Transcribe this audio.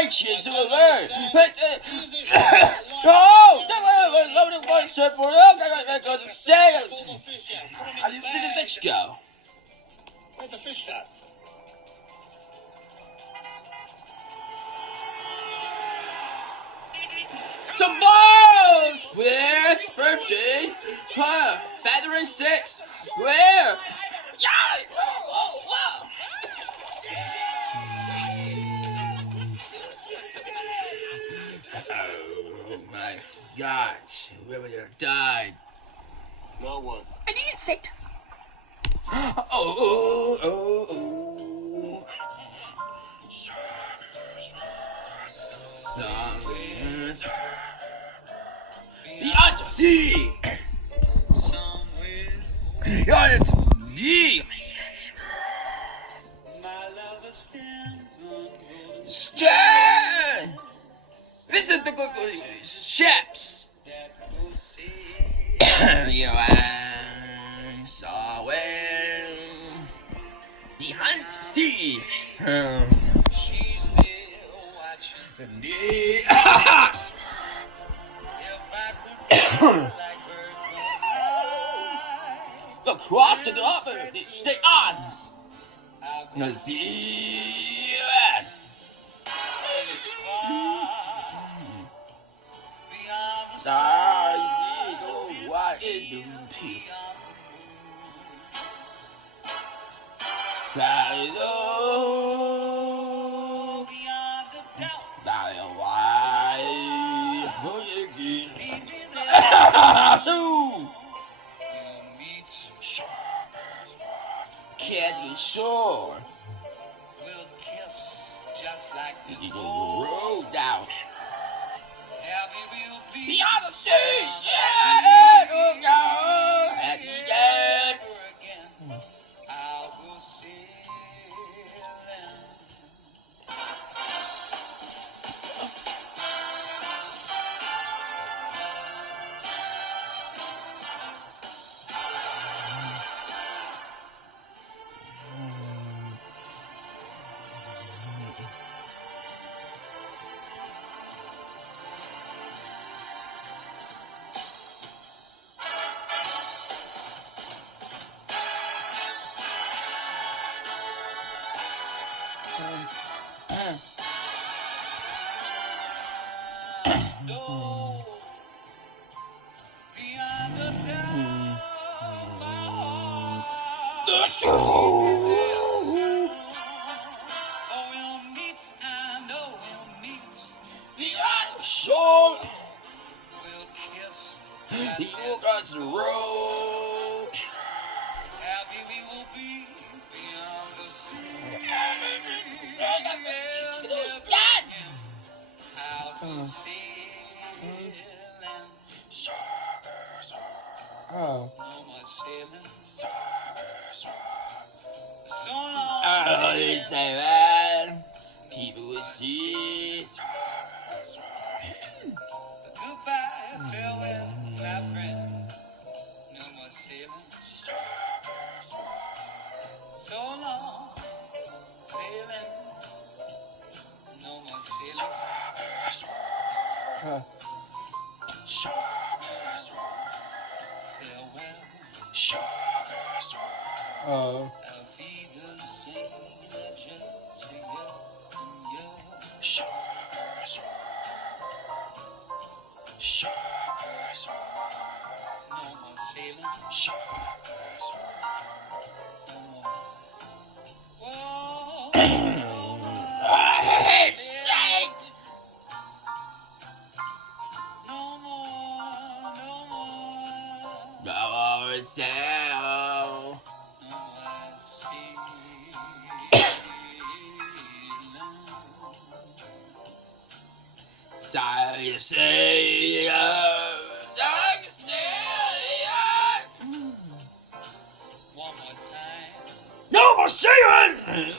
anxious over. Oh, loving it one step for up. Go to stay. How did the fish go? Where'd the fish go? Tomorrow's Blair's birthday. Feather and Six. Blair. Yeah. Whoa. Oh my gosh. Whoever there died. No one. An insect. Oh. Beyond the sea. Beyond the sea. Stand. Listen to the ships. You saw when behind the sea. Across the upper, stay on. The sea. Can't shore. We'll kiss just like You go roll down. happy we'll be Beyond the sea. Yeah. Go down. Happy dead. again. I'll go sailing. Go beyond the The show. Oh, we'll meet, I know we'll meet. Beyond the shore. We'll kiss. You got the road. Happy we will be beyond the sea. I'll go sailing. Oh. No more sailing. So long. Oh, they say that people will see. Goodbye, farewell, my friend. No more sailing. So long, sailing. No more sailing. Farewell. Oh. Auf Wiedersehen, adieu to you and you. No more sailing. No more. Whoa. I hate sight. No more, no more. Go over sail. No more sailing. I say, One more time. no more sailing.